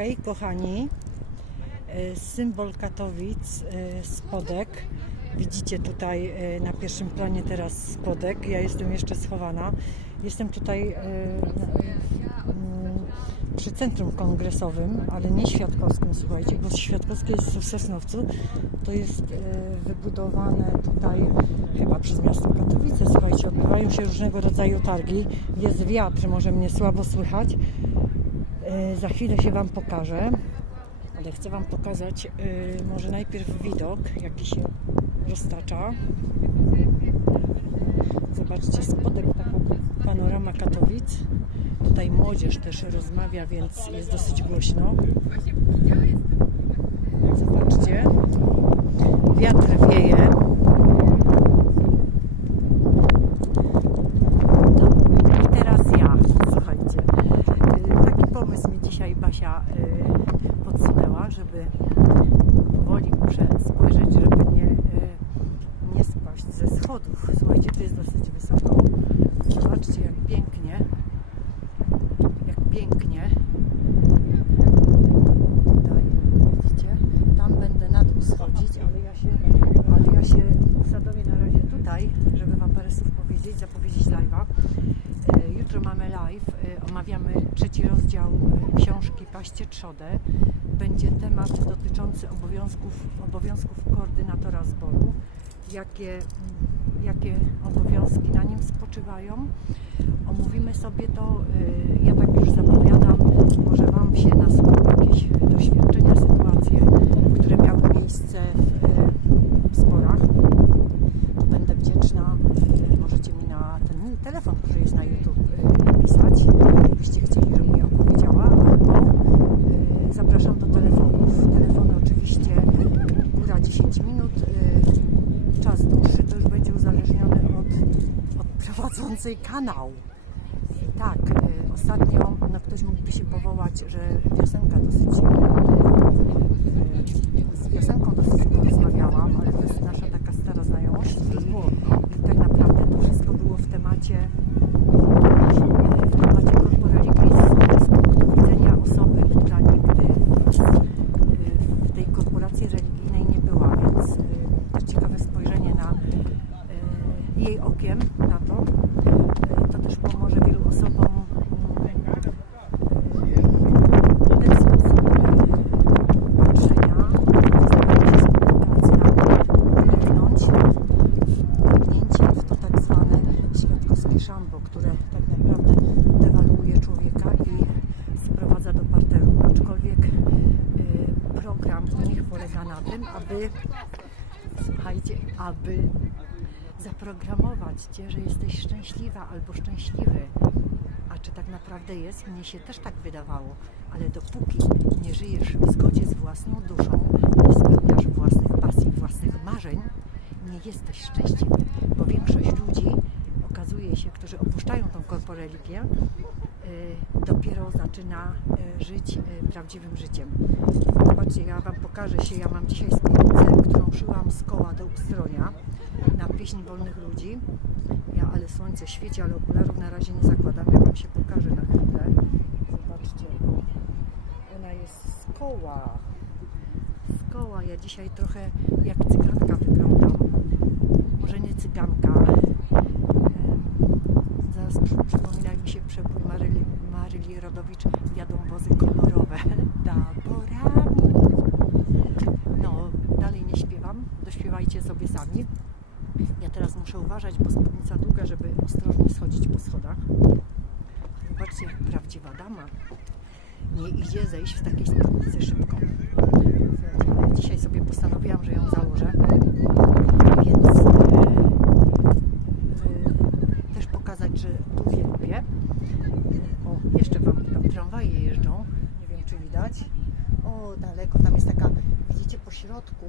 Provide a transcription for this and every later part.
Hej kochani, E, symbol Katowic, e, spodek. Widzicie tutaj e, na pierwszym planie teraz spodek. Ja jestem jeszcze schowana. Jestem tutaj mm, przy centrum kongresowym, ale nie świadkowskim, słuchajcie, bo świadkowskie jest w Sosnowcu. To jest wybudowane tutaj chyba przez miasto Katowice. Słuchajcie, odbywają się różnego rodzaju targi. Jest wiatr, może mnie słabo słychać. E, Za chwilę się Wam pokażę, ale chcę Wam pokazać e, może najpierw widok, jaki się roztacza. Zobaczcie, spodek taka panorama Katowic. Tutaj młodzież też rozmawia, więc jest dosyć głośno. Zobaczcie, wiatr wieje. I teraz ja, słuchajcie. Y, Taki pomysł mi dzisiaj Basia y, podsunęła, żeby powoli muszę spojrzeć, żeby nie, y, nie spaść ze schodów. Słuchajcie, tu jest dosyć wysoko. Zobaczcie, jak pięknie. Jak pięknie. Tutaj, widzicie? Tam będę na dół schodzić, ale ja się, ale ja się usadowię na razie tutaj, żeby Wam parę słów powiedzieć, zapowiedzieć live'a. E, Jutro mamy live, e, omawiamy trzeci rozdział e, książki Paście Trzodę. Będzie temat dotyczący obowiązków, obowiązków koordynatora zboru, jakie, mm, jakie obowiązki na nim spoczywają. Omówimy sobie to, ja tak już zapowiadam, może Wam się nasuną jakieś doświadczenia, sytuacje, które miały miejsce w, e, w zborach. To będę wdzięczna. Możecie mi na ten telefon, który jest na YouTube, y, napisać, gdybyście chcieli, żebym mi opowiedziała, albo y, zapraszam do telefonów. Telefony oczywiście góra 10 minut. y, Czas dłuższy to już będzie uzależniony od, od Tak, y, ostatnio no, ktoś mógłby się powołać, że piosenka dosyć y, z piosenką dosyć długo rozmawiałam, ale to jest nasza taka stara znajomość. I, i tak naprawdę to wszystko było w temacie e, w temacie korporalizmu z, punktu widzenia osoby, która nigdy w tej korporacji religijnej nie była, więc to ciekawe spojrzenie na jej okiem na to. E, To też pomoże wielu osobom mm, w ten sposób e, patrzenia, zdobycie spotykacja, uniknąć wniknięcia w to tak zwane świadkowskie szambo, które tak naprawdę dewaluuje człowieka i sprowadza do parteru. Aczkolwiek y, program u nich polega na tym, aby słuchajcie, aby zaprogramować Cię, że jesteś szczęśliwa albo szczęśliwy. A czy tak naprawdę jest? Mnie się też tak wydawało, ale dopóki nie żyjesz w zgodzie z własną duszą, nie spełniasz własnych pasji, własnych marzeń, nie jesteś szczęśliwy, bo większość ludzi okazuje się, którzy opuszczają tą korporeligię, dopiero zaczyna y, żyć y, prawdziwym życiem. Zobaczcie, ja Wam pokażę się, ja mam dzisiaj spódnicę, którą szyłam z koła do ustronia na pieśń wolnych ludzi. Ja, ale słońce świeci, ale okularów na razie nie zakładam, ja Wam się pokażę na chwilę. Zobaczcie, ona jest z koła z koła. Ja dzisiaj trochę jak cyganka wyglądam. Może nie cyganka. Zaraz przy- przypomina mi się przebój Maryli, Maryli Rodowicz. Jadą wozy kolorowe taborami. No, dalej nie śpiewam. Dośpiewajcie sobie sami. Ja teraz muszę uważać, bo spódnica długa, żeby ostrożnie schodzić po schodach. Zobaczcie, jak prawdziwa dama. Nie idzie zejść w takiej spódnicy szybko. Dzisiaj sobie postanowiłam, że ją założę, więc e, e, też pokazać, że tu je lubię. O, jeszcze Wam tam tramwaje jeżdżą, nie wiem czy widać. O, daleko, tam jest taka, widzicie po środku,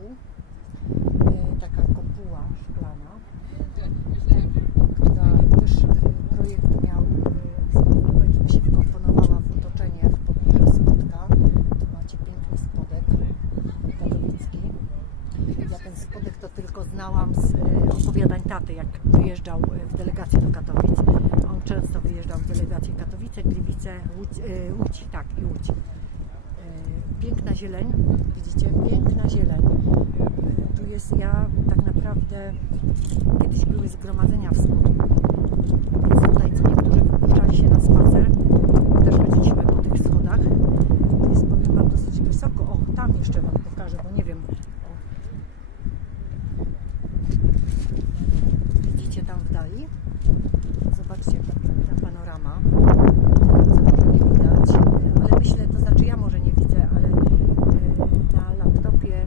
e, taka kopuła szklana, która też e, projekt miał e, spowodować, żeby się wkomponowała w otoczenie w pobliżu spodka. Tu macie piękny spodek katowicki. Ja ten spodek to tylko znałam z e, opowiadań taty, jak wyjeżdżał e, w delegację do Katowic. On często wyjeżdżał w delegację Katowice, Gliwice, Łódź, e, Łódź tak i Łódź. Piękna zieleń, widzicie, piękna zieleń. Tu jest ja tak naprawdę, kiedyś były zgromadzenia w więc tutaj co niektórzy wypuszczali się na spacer, też chodziliśmy po tych schodach. Tu jest, powiem Wam, dosyć wysoko. O, tam jeszcze Wam pokażę, bo nie wiem. O. Widzicie tam w dali? Zobaczcie, jaka piękna panorama. Za dużo nie widać, e, ale myślę, to znaczy ja może nie widzę, ale e, na laptopie e,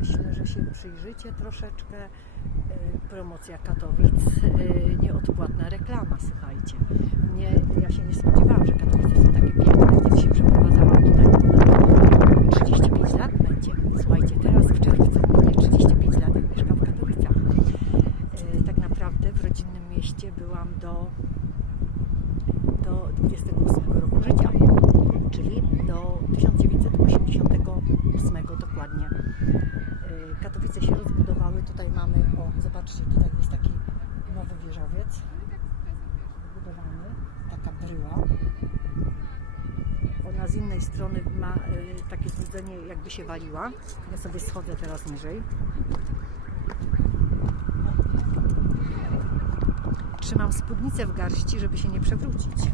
myślę, że się przyjrzycie troszeczkę. E, Promocja Katowic, e, nieodpłatna reklama, słuchajcie. Nie, ja się nie spodziewałam, że Katowice są takie piękne, kiedy się przeprowadzałam tutaj ponad 35 lat będzie. Słuchajcie, teraz w czerwcu minie 35 lat, jak mieszkam w Katowicach. E, Tak naprawdę w rodzinnym mieście byłam do, do 28 roku życia, czyli do 1988 dokładnie. E, Katowice się rozbudowały, tutaj mamy, o zobaczcie, tutaj jest taki nowy wieżowiec wybudowany, taka bryła. Ona z innej strony ma e, takie złudzenie, jakby się waliła. Ja sobie schodzę teraz niżej. Trzymam spódnicę w garści, żeby się nie przewrócić.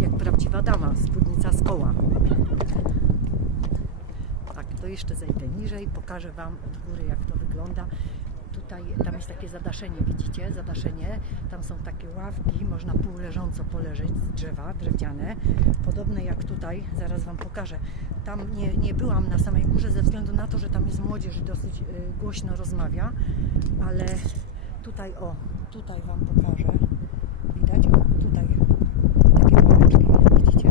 Jak prawdziwa dama, spódnica z koła. Tak, to jeszcze zejdę niżej, pokażę Wam od góry, jak to wygląda. Tutaj, tam jest takie zadaszenie, widzicie? Zadaszenie. Tam są takie ławki, można półleżąco poleżeć z drzewa, drewniane. Podobne jak tutaj, zaraz Wam pokażę. Tam nie, nie byłam na samej górze ze względu na to, że tam jest młodzież i dosyć y, głośno rozmawia, ale tutaj, o, tutaj Wam pokażę. Widać? O, tutaj takie ławeczki, widzicie?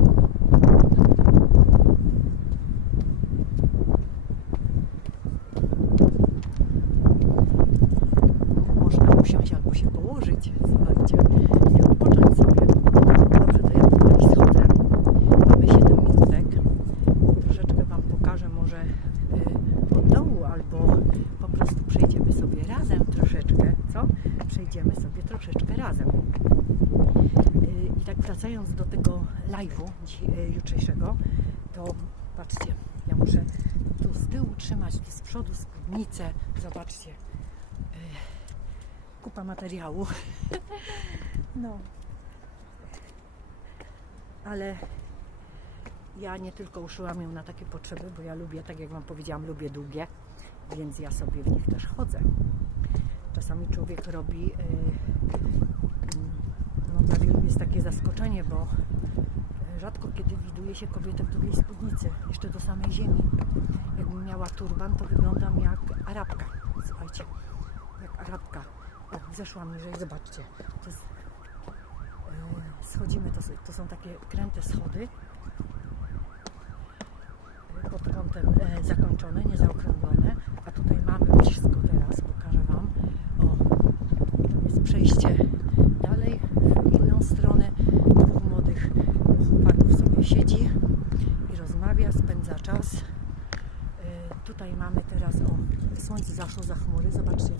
Można usiąść albo się położyć, słuchajcie, i odpocząć sobie. Dobrze, to ja tutaj schodzę. Mamy 7 minutek. Troszeczkę Wam pokażę może y, od dołu, albo po prostu przejdziemy sobie razem troszeczkę, co? Przejdziemy sobie troszeczkę razem. Y, I tak wracając do tego live'u y, jutrzejszego, to patrzcie, ja muszę tu z tyłu trzymać, tu z przodu spódnicę. Zobaczcie, kupa materiału. No. Ale ja nie tylko uszyłam ją na takie potrzeby, bo ja lubię, tak jak Wam powiedziałam, lubię długie, więc ja sobie w nich też chodzę. Czasami człowiek robi, yy, no dla wielu jest takie zaskoczenie, bo rzadko kiedy widuje się kobietę w długiej spódnicy, jeszcze do samej ziemi. Jakbym miała turban, to wyglądam jak Arabka. Słuchajcie, jak Arabka. O, zeszłam niżej, zobaczcie. To jest, schodzimy, to, to są takie kręte schody pod kątem e, zakończone, niezaokrąglone. A tutaj mamy blisko teraz, pokażę Wam. O, tam jest przejście dalej w inną stronę. Dwóch młodych chłopaków sobie siedzi i rozmawia, spędza czas. E, Tutaj mamy teraz, o, słońce zaszło za chmury, zobaczcie,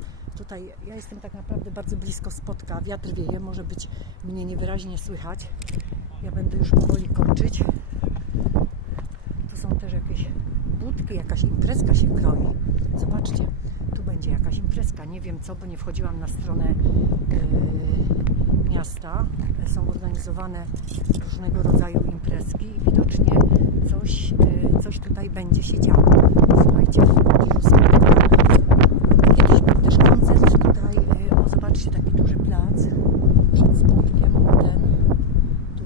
tutaj ja jestem tak naprawdę bardzo blisko spotka, wiatr wieje, może być mnie niewyraźnie słychać. Ja będę już powoli kończyć. Tu są też jakieś budki, jakaś imprezka się kroi. Zobaczcie, tu będzie jakaś imprezka, nie wiem co, bo nie wchodziłam na stronę e, miasta. Są organizowane różnego rodzaju imprezki i widocznie coś, e, coś tutaj będzie się działo. Słuchajcie, w spotka. Kiedyś był też koncert tutaj, e, o zobaczcie, taki duży plac przed spotkiem, o ten, tu,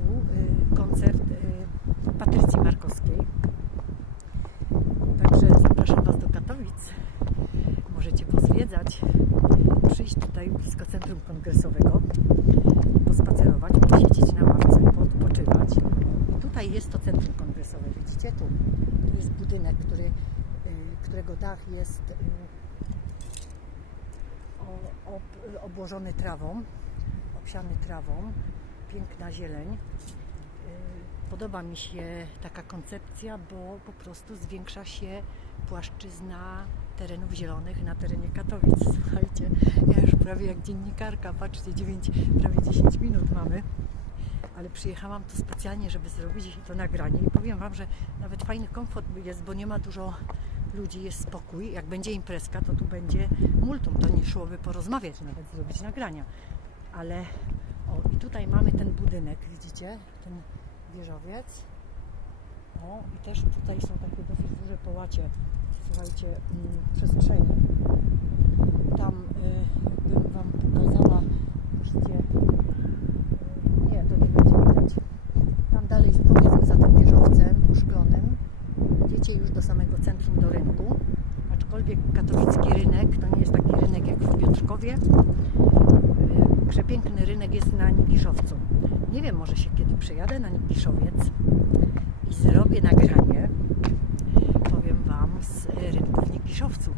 e, koncert e, Patrycji Markowskiej. Także zapraszam Was do Katowic. Możecie pozwiedzać, przyjść tutaj blisko Centrum Kongresowego, pospacerować, posiedzieć na ławce, odpoczywać. Tutaj jest to Centrum Kongresowe, widzicie tu? Tu jest budynek, który, y, którego dach jest ob, obłożony trawą, obsiany trawą, piękna zieleń. Y, Podoba mi się taka koncepcja, bo po prostu zwiększa się płaszczyzna terenów zielonych na terenie Katowic. Słuchajcie, ja już prawie jak dziennikarka, patrzcie, 9, prawie 10 minut mamy, ale przyjechałam tu specjalnie, żeby zrobić to nagranie i powiem Wam, że nawet fajny komfort jest, bo nie ma dużo ludzi, jest spokój. Jak będzie imprezka, to tu będzie multum, to nie szłoby porozmawiać, nawet zrobić nagrania. Ale o, i tutaj mamy ten budynek, widzicie, ten wieżowiec. O, i też tutaj są takie dosyć duże połacie, słuchajcie, mm, przestrzenie. Tam y, jakbym Wam pokazała, musicie, y, nie, to nie będzie widać. Tam dalej, powiedzmy za tym wieżowcem oszklonym, jedziecie już do samego centrum, do rynku. Katowicki rynek to nie jest taki rynek jak w Piotrkowie. Y, Przepiękny rynek jest na Nigiszowcu. Nie wiem, może się kiedy przyjadę na Nigiszowiec i zrobię nagranie, powiem Wam, z rynku w Nigiszowcu.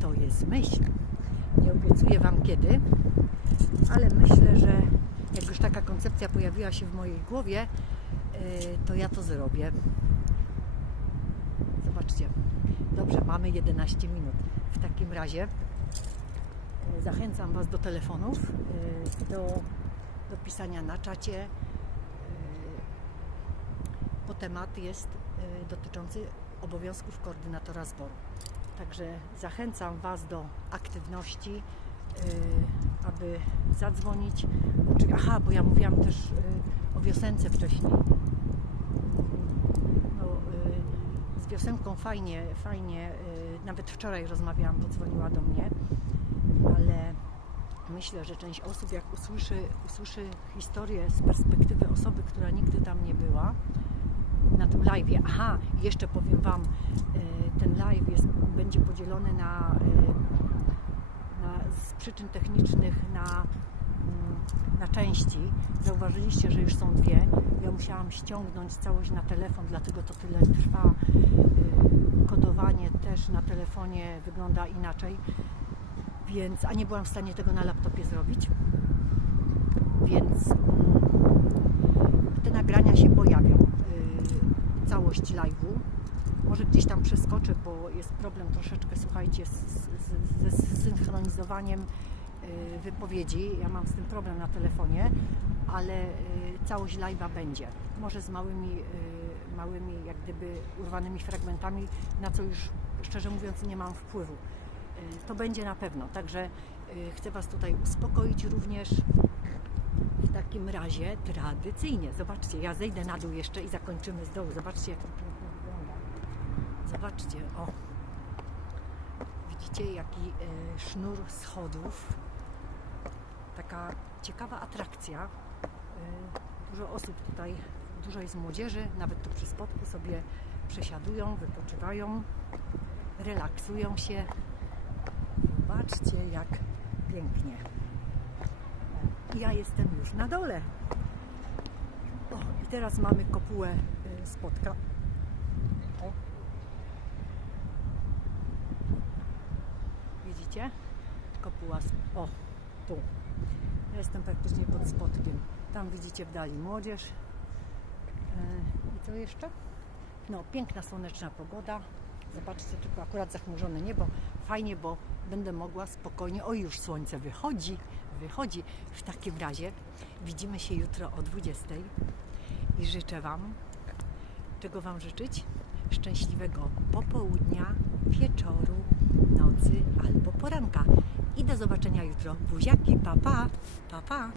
To jest myśl. Nie obiecuję Wam kiedy, ale myślę, że jak już taka koncepcja pojawiła się w mojej głowie, y, to ja to zrobię. Zobaczcie. Dobrze, mamy 11 minut. W takim razie zachęcam Was do telefonów, y, do, do pisania na czacie, y, bo temat jest y, dotyczący obowiązków koordynatora zboru. Także zachęcam Was do aktywności, aby zadzwonić. Aha, bo ja mówiłam też o wiosence wcześniej. No, z wiosenką fajnie, fajnie, y, nawet wczoraj rozmawiałam, podzwoniła do mnie, ale myślę, że część osób jak usłyszy, usłyszy historię z perspektywy osoby, która nigdy tam nie była, na tym live. Aha, jeszcze powiem Wam, y, ten live jest, będzie podzielony na, y, na z przyczyn technicznych na, na części. Zauważyliście, że już są dwie. Ja musiałam ściągnąć całość na telefon, dlatego to tyle trwa. Y, Kodowanie też na telefonie wygląda inaczej, więc a nie byłam w stanie tego na laptopie zrobić. Więc mm, te nagrania się pojawią. y, Całość live'u. Może gdzieś tam przeskoczę, bo jest problem troszeczkę, słuchajcie, z, z, ze synchronizowaniem y, wypowiedzi. Ja mam z tym problem na telefonie, ale y, całość live'a będzie. Może z małymi, y, małymi, jak gdyby urwanymi fragmentami, na co już szczerze mówiąc nie mam wpływu. Y, To będzie na pewno. Także y, chcę Was tutaj uspokoić również. W takim razie tradycyjnie, zobaczcie, ja zejdę na dół jeszcze i zakończymy z dołu. Zobaczcie, jak to pięknie wygląda. Zobaczcie, o. Widzicie, jaki e, sznur schodów. Taka ciekawa atrakcja. E, dużo osób tutaj, dużo jest młodzieży, nawet tu przy spotku sobie przesiadują, wypoczywają, relaksują się. Zobaczcie, jak pięknie. Ja jestem już na dole. O, i teraz mamy kopułę y, spotka. O. Widzicie? Kopuła. O, tu. Jestem praktycznie pod spotkiem. Tam widzicie w dali młodzież. E, I co jeszcze? No, piękna słoneczna pogoda. Zobaczcie, tylko akurat zachmurzone niebo. Fajnie, bo będę mogła spokojnie. O, już słońce wychodzi, wychodzi. W takim razie widzimy się jutro o 20 i życzę Wam, czego Wam życzyć? Szczęśliwego popołudnia, wieczoru, nocy albo poranka. I do zobaczenia jutro. Buziaki, pa pa, pa pa.